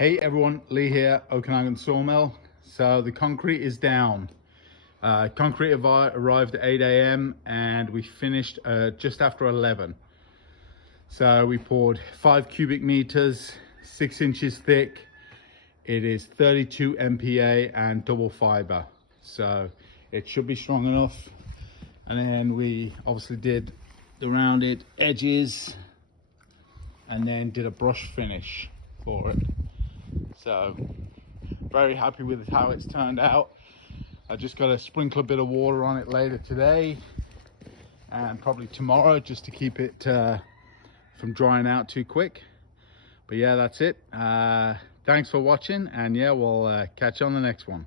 Hey everyone, Lee here, Okanagan Sawmill. So the concrete is down. Concrete arrived at 8 a.m. and we finished just after 11. So we poured 5 cubic meters, 6 inches thick. It is 32 MPa and double fiber. So it should be strong enough. And then we obviously did the rounded edges and then did a brush finish for it. So very happy with how it's turned out. I just got to sprinkle a bit of water on it later today and probably tomorrow just to keep it from drying out too quick. But yeah, that's it. Thanks for watching, and yeah, we'll catch you on the next one.